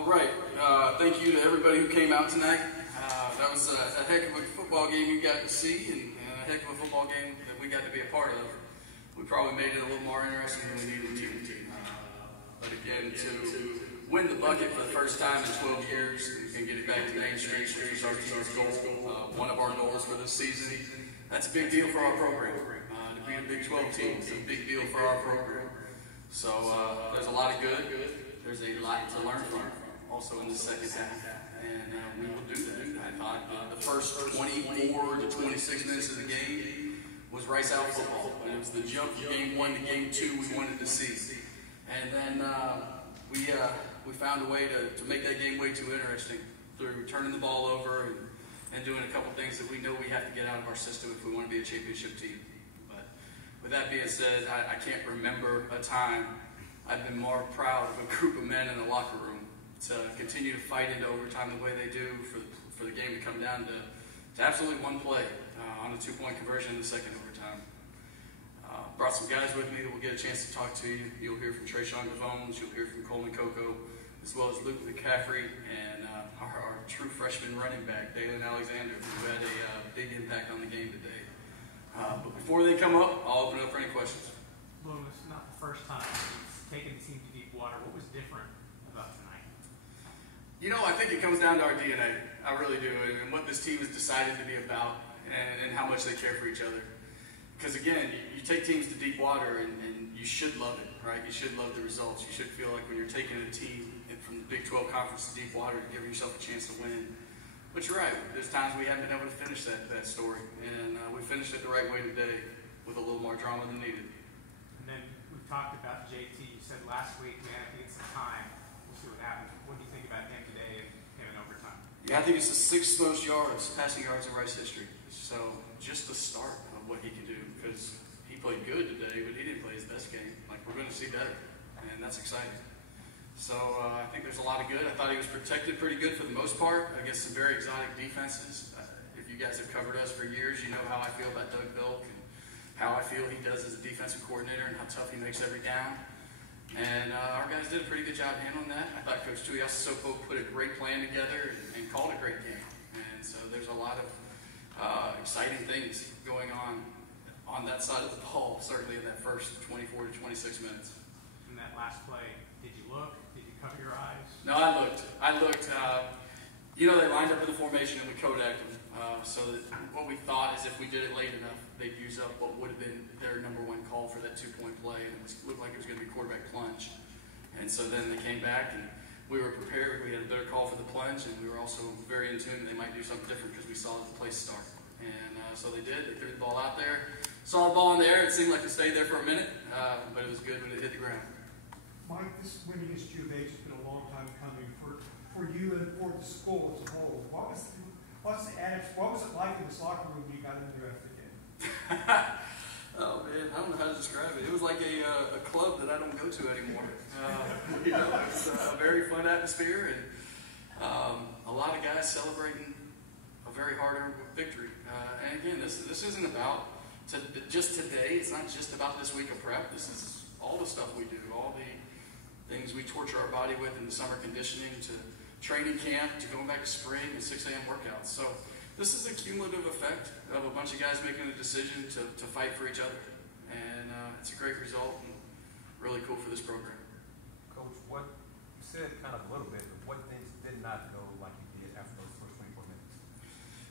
All right. Thank you to everybody who came out tonight. That was a heck of a football game you got to see, and a heck of a football game that we got to be a part of. We probably made it a little more interesting than we needed to. But again, to win the bucket for the first time in 12 years and get it back to Main Street, which was our team's goal, one of our goals for this season, that's a big deal for our program. To be a Big 12 team is a big deal for our program. So there's a lot of good. There's a lot to learn from also in the second half. And we will do that. I thought the first 24 to 26 minutes of the game was Rice out football. It was the jump from game 1 to game 2 we wanted to see. And then we found a way to make that game way too interesting through turning the ball over and doing a couple things that we know we have to get out of our system if we want to be a championship team. But with that being said, I can't remember a time I've been more proud of a group of men in the locker room to continue to fight into overtime the way they do for the game to come down to absolutely one play on a 2-point conversion in the second overtime. Brought some guys with me that will get a chance to talk to you. You'll hear from Trayshawn Gavones, you'll hear from Coleman Coco, as well as Luke McCaffrey and our true freshman running back, Dalen Alexander, who had a big impact on the game today. But before they come up, I'll open it up for any questions. Bloom, it's not the first time you've taken the team to deep water. What was different about tonight? You know, I think it comes down to our DNA. I really do, and what this team has decided to be about, and how much they care for each other. Because again, you take teams to deep water, and you should love it, right? You should love the results. You should feel like when you're taking a team from the Big 12 Conference to deep water, you're giving yourself a chance to win. But you're right. There's times we haven't been able to finish that story, and we finished it the right way today with a little more drama than needed. And then we've talked about JT. You said last week we had to get some time. We'll see what happens. What do you think about him today and him in overtime? Yeah, I think it's the 6th most passing yards in Rice history. So just the start of what he can do, because he played good today, but he didn't play his best game. Like, we're going to see better, and that's exciting. So I think there's a lot of good. I thought he was protected pretty good for the most part against some very exotic defenses. If you guys have covered us for years, you know how I feel about Doug Bilk and how I feel he does as a defensive coordinator and how tough he makes every down. And our guys did a pretty good job handling that. I thought Coach Tuiasosopo put a great plan together and called a great game. And so there's a lot of exciting things going on that side of the ball, certainly in that first 24 to 26 minutes. In that last play, did you look? Did you cover your eyes? No, I looked. You know, they lined up in the formation and we Kodaked them. So that what we thought is if we did it late enough, they'd use up what would have been their number 1 call for that 2-point play. And it looked like it was going to be quarterback plunge. And so then they came back and we were prepared. We had a better call for the plunge, and we were also very in tune. They might do something different because we saw the play start. And so they did. They threw the ball out there. Saw the ball in the air. It seemed like it stayed there for a minute, but it was good when it hit the ground. Mike, this win against U of H has been a long time coming for you and for the school as a whole. What was it like in this locker room when you got in there after the game? Oh man, I don't know how to describe it. It was like a club that I don't go to anymore. You know, it's a very fun atmosphere, and a lot of guys celebrating a very hard-earned victory. And again, this isn't about just today. It's not just about this week of prep. This is all the stuff we do, all the things we torture our body with in the summer conditioning, to training camp, to going back to spring and 6 a.m. workouts. So this is a cumulative effect of a bunch of guys making a decision to fight for each other. And it's a great result and really cool for this program. Coach, what you said kind of a little bit, but what things did not go like you did after those first 24 minutes?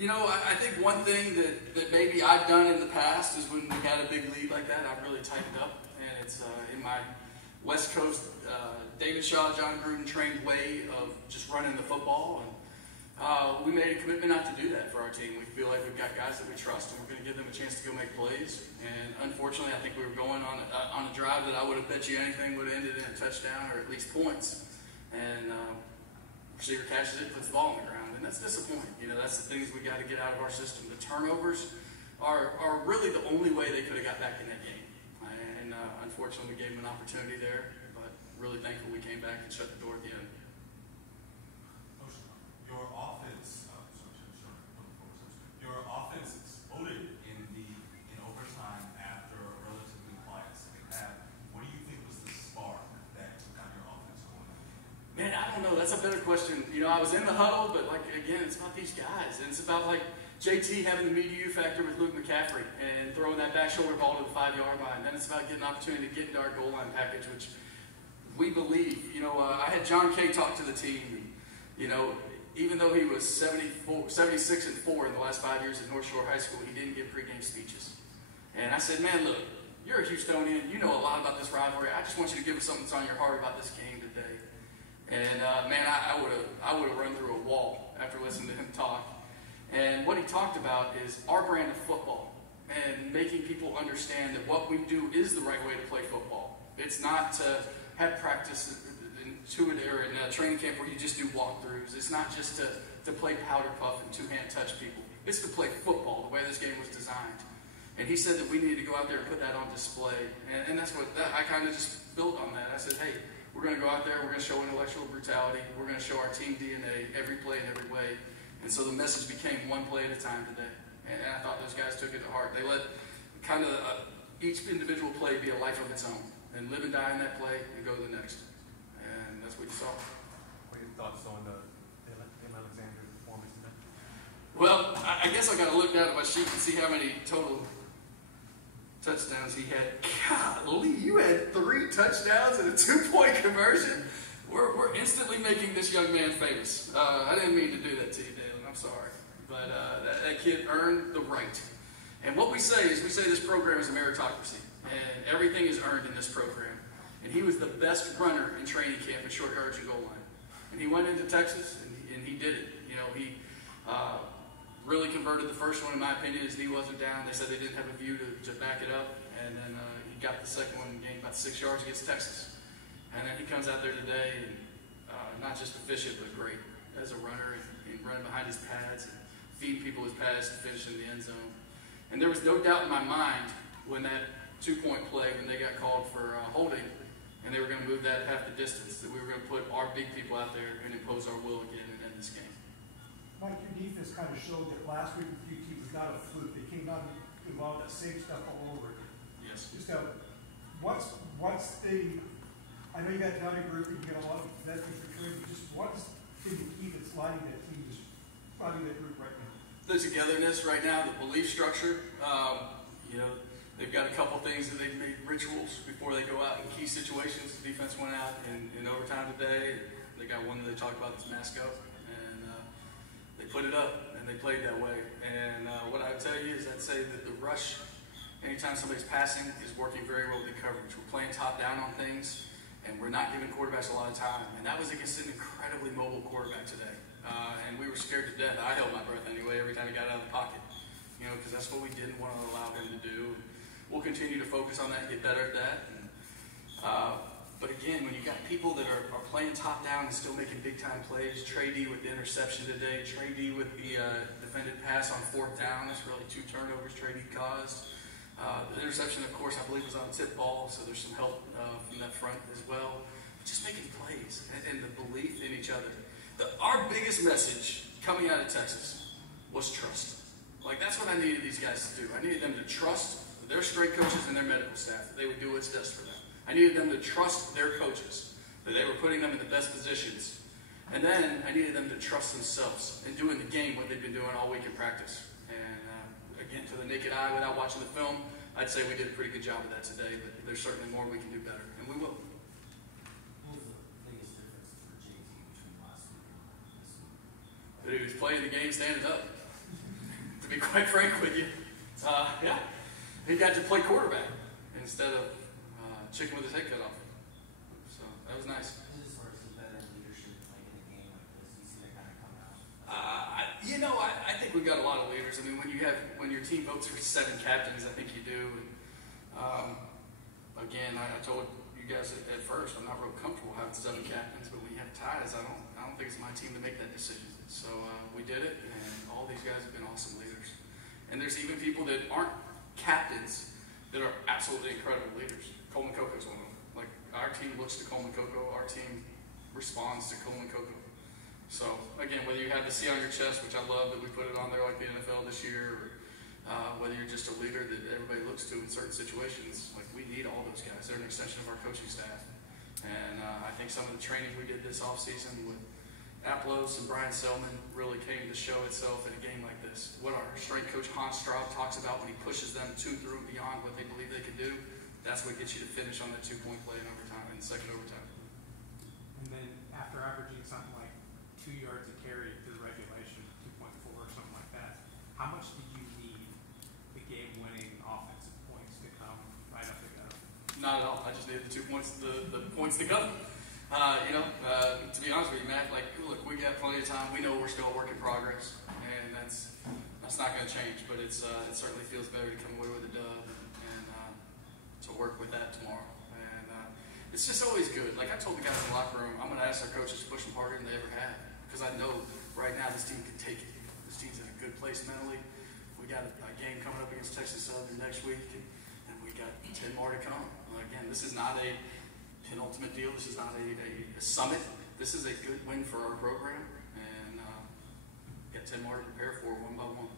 You know, I think one thing that maybe I've done in the past is when we had a big lead like that, I've really tightened up. And it's in my West Coast, David Shaw, John Gruden trained way of just running the football. And we made a commitment not to do that for our team. We feel like we've got guys that we trust, and we're going to give them a chance to go make plays. And unfortunately, I think we were going on a drive that I would have bet you anything would have ended in a touchdown or at least points. And receiver catches it, puts the ball on the ground, and that's disappointing. You know, that's the things we got to get out of our system. The turnovers are really the only way they could have got back in that game. And unfortunately, we gave them an opportunity there, but really thankful we came back and shut the door at the end. Your offense exploded in overtime after a relatively quiet second half. What do you think was the spark that got your offense going? Man, I don't know. that's a better question. You know, I was in the huddle, but like again, it's about these guys, and it's about like JT having the BAYOU factor with Luke McCaffrey and throwing that back shoulder ball to the 5-yard line. And then it's about getting an opportunity to get into our goal line package, which we believe. You know, I had John Kay talk to the team. And, you know, even though he was 76-4 in the last 5 years at North Shore High School, he didn't give pregame speeches. And I said, man, look, you're a Houstonian. You know a lot about this rivalry. I just want you to give us something that's on your heart about this game today. And man, I would have run through a wall after listening to him talk. And what he talked about is our brand of football and making people understand that what we do is the right way to play football. It's not to have practice in a training camp where you just do walkthroughs. It's not just to play powder puff and two-hand touch people. It's to play football the way this game was designed. And he said that we needed to go out there and put that on display. And that's what I kind of just built on that. I said, hey, we're going to go out there, we're going to show intellectual brutality, we're going to show our team DNA every play in every way. And so the message became one play at a time today. And I thought those guys took it to heart. They let kind of each individual play be a life of its own and live and die in that play and go to the next. And that's what you saw. What are your thoughts on Alexander's performance tonight? Well, I guess I got to look down at my sheet and see how many total touchdowns he had. Golly, you had 3 touchdowns and a 2-point conversion. We're instantly making this young man famous. I didn't mean to do that to you, Dalen. I'm sorry. But that kid earned the right. And what we say is this program is a meritocracy. And everything is earned in this program. And he was the best runner in training camp at short yardage and goal line. And he went into Texas, and he did it. You know, he really converted the first one, in my opinion. His knee wasn't down. They said they didn't have a view to back it up. And then he got the second one and gained about 6 yards against Texas. And then he comes out there today and not just efficient, but great as a runner and running behind his pads and feeding people his pads to finish in the end zone. And there was no doubt in my mind when that 2-point play, when they got called for holding, and they were going to move that half the distance, that we were going to put our big people out there and impose our will again and end this game. Mike, your defense kind of showed that last week with UT was not a fluke. They came out and involved that same stuff all over again. Yes. Just what's the, I know you got down a group and you got a lot of veterans returning, but just what's the key that's lighting that team, just lighting that group right now? The togetherness right now, the belief structure. You know, they've got a couple things that they've made rituals before they go out in key situations. The defense went out in overtime today. They got one that they talked about, this mask up, and they put it up, and they played that way. And what I would tell you is I'd say that the rush, anytime somebody's passing, is working very well with the coverage. We're playing top down on things, and we're not giving quarterbacks a lot of time. And that was against an incredibly mobile quarterback today. And we were scared to death. I held my breath anyway every time he got out of the pocket, you know, because that's what we didn't want to allow him to do. We'll continue to focus on that and get better at that. And, but again, when you got people that are playing top down and still making big-time plays, Trey D with the interception today, Trey D with the defended pass on 4th down. That's really 2 turnovers Trey D caused. The interception, of course, I believe was on a tip ball, so there's some help from that front as well. Just making plays and the belief in each other. Our biggest message coming out of Texas was trust. Like, that's what I needed these guys to do. I needed them to trust their strength coaches and their medical staff, that they would do what's best for them. I needed them to trust their coaches, that they were putting them in the best positions. And then I needed them to trust themselves and doing the game what they've been doing all week in practice. And again, to the naked eye, without watching the film, I'd say we did a pretty good job of that today, but there's certainly more we can do better, and we will. What was the biggest difference for JT between last week and this week? But he was playing the game standing up, to be quite frank with you. Yeah, he got to play quarterback instead of chicken with his head cut off. So that was nice. As far as the better leadership, like in a game like this, you see that kind of come out? I think we've got a lot of leaders. I mean, when your team votes for 7 captains, I think you do. And, again, I told you guys at first, I'm not real comfortable having 7 captains, but when you have ties, I don't think it's my team to make that decision. So we did it, and all these guys have been awesome leaders. And there's even people that aren't captains that are absolutely incredible leaders. Coleman Coco's one of them. Like, our team looks to Coleman Coco. Our team responds to Coleman Coco. So, again, whether you have the C on your chest, which I love that we put it on there like the NFL this year, or whether you're just a leader that everybody looks to in certain situations, like, we need all those guys. They're an extension of our coaching staff. And I think some of the training we did this offseason with Aplos and Brian Selman really came to show itself in a game like this. What our strength coach Hans Straub talks about when he pushes them through and beyond what they believe they can do, that's what gets you to finish on that 2-point play in overtime, in the second overtime. And then after averaging something like 2 yards a carry through regulation, 2.4 or something like that, how much did you need the game-winning offensive points to come right up the gut? Not at all. I just needed the 2 points, the points to come. To be honest with you, Matt, like, look, we got plenty of time. We know we're still a work in progress, and that's not going to change. But it certainly feels better to come away with a dub and to work with that tomorrow. And it's just always good. Like I told the guys in the locker room, I'm going to ask our coaches to push them harder than they ever have, because I know right now this team can take it. This team's in a good place mentally. We got a game coming up against Texas Southern next week, and we got 10 more to come. Again, this is not a penultimate deal. This is not a summit. This is a good win for our program, and got 10 more to prepare for one by one.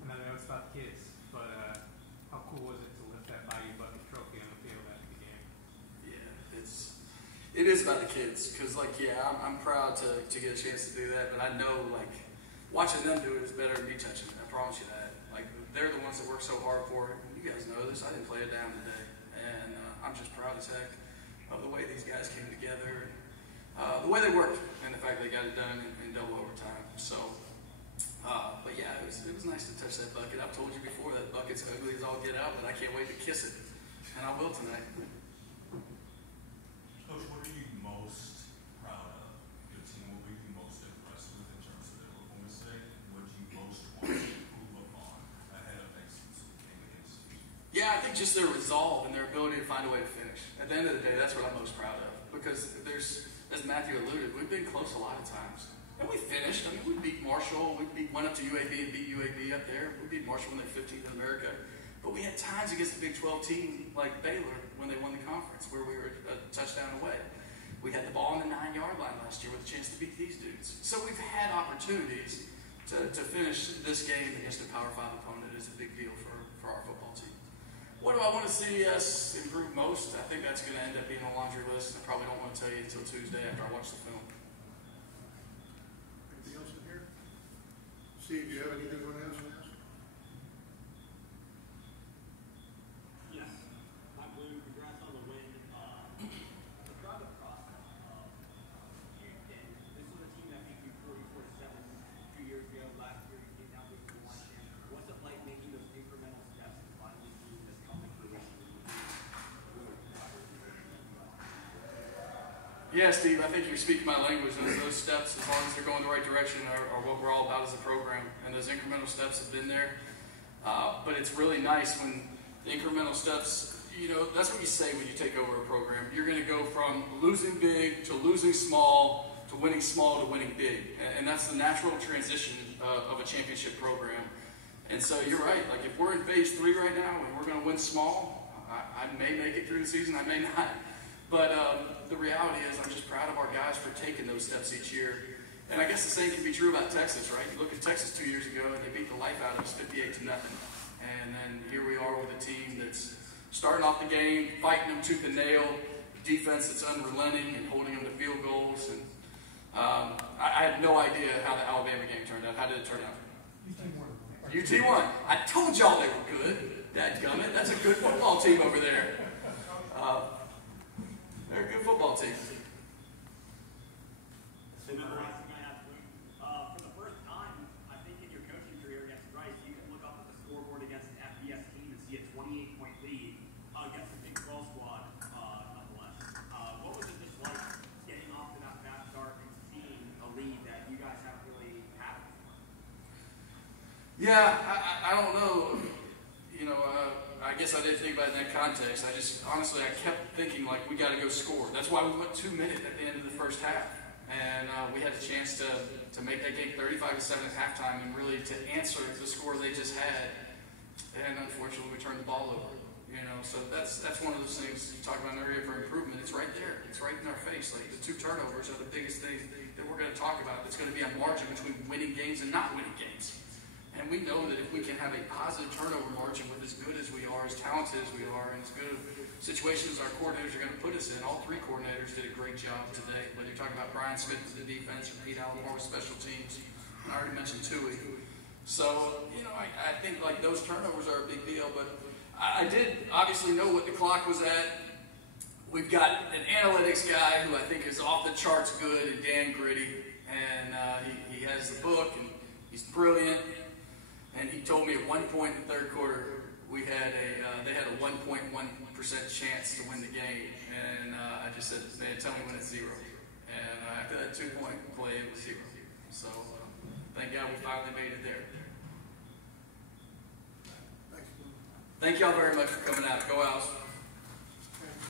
And I know it's about the kids, but how cool was it to lift that BAYOU bucket trophy on the field after the game? Yeah, it is about the kids, because I'm proud to get a chance to do that, but I know watching them do it is better than me touching it. I promise you that. They're the ones that work so hard for it. You guys know this. I didn't play it down today, and I'm just proud as heck of the way these guys came together, and the way they worked, and the fact they got it done in double overtime. So, but yeah, it was nice to touch that bucket. I've told you before that bucket's ugly as all get out, but I can't wait to kiss it, and I will tonight. Coach, what are you most proud of? Your team, what were you most impressed with in terms of their performance today? What do you most want to improve upon ahead of next game against you? Yeah, I think just their resolve and their ability to find a way to finish. At the end of the day, that's what I'm most proud of, because as Matthew alluded, we've been close a lot of times. And we finished. I mean, we beat Marshall. Went up to UAB and beat UAB up there. We beat Marshall when they're 15th in America. But we had times against a Big 12 team like Baylor when they won the conference where we were a touchdown away. We had the ball on the 9-yard line last year with a chance to beat these dudes. So we've had opportunities to finish this game against a Power 5 opponent is a big deal for our football team. What do I want to see us improve most? I think that's going to end up being a laundry list. I probably don't want to tell you until Tuesday after I watch the film. Anything else in here? Steve, do you have anything you want to ask? Yes. Hi, Blue. Congrats on the win. Describe the process. This was a team that beat you 44-7 2 years ago. Last year, you came down with the one champ. What's it like making those incremental steps and finally seeing this come to fruition? Yeah, Steve, I think you're speaking my language. Those steps, as long as they're going the right direction, are what we're all about as a program. And those incremental steps have been there. But it's really nice when the incremental steps, that's what you say when you take over a program. You're going to go from losing big to losing small to winning big. And that's the natural transition of a championship program. And so you're right. If we're in phase 3 right now and we're going to win small, I may make it through the season, I may not. But the reality is I'm just proud of our guys for taking those steps each year. And I guess the same can be true about Texas, right? You look at Texas 2 years ago, and they beat the life out of us 58-0. And then here we are with a team that's starting off the game, fighting them tooth and nail, defense that's unrelenting and holding them to field goals. And I had no idea how the Alabama game turned out. How did it turn out? UT won. I told y'all they were good. Dadgummit. That's a good football team over there. They're a good football team. For the first time, I think in your coaching career against Rice, you can look up at the scoreboard against an FBS team and see a 28-point lead against a Big 12 squad, nonetheless. What was it just like getting off to that fast start and seeing a lead that you guys haven't really had before? Yeah, I don't know. I guess I didn't think about it in that context. Honestly, I kept thinking we got to go score. That's why we went 2 minutes at the end of the first half. And we had a chance to make that game 35-7 at halftime and really to answer the score they just had. And unfortunately, we turned the ball over. So that's one of those things you talk about an area for improvement. It's right there. It's right in our face. The 2 turnovers are the biggest thing that we're going to talk about. It's going to be a margin between winning games and not winning games. And we know that if we can have a positive turnover margin with as good as we are, as talented as we are, and as good of situations our coordinators are going to put us in, all three coordinators did a great job today. Whether you're talking about Brian Smith with the defense or Pete Allenmore with special teams, and I already mentioned Tui. So, I think like those turnovers are a big deal, but I did obviously know what the clock was at. We've got an analytics guy who I think is off the charts good, and Dan Gritty, and he has the book, and he's brilliant. And he told me at one point in the third quarter, they had a 1.1% chance to win the game. And I just said, man, tell me when it's 0. And after that 2-point play, it was 0. So thank God we finally made it there. Thank y'all very much for coming out. Go Owls.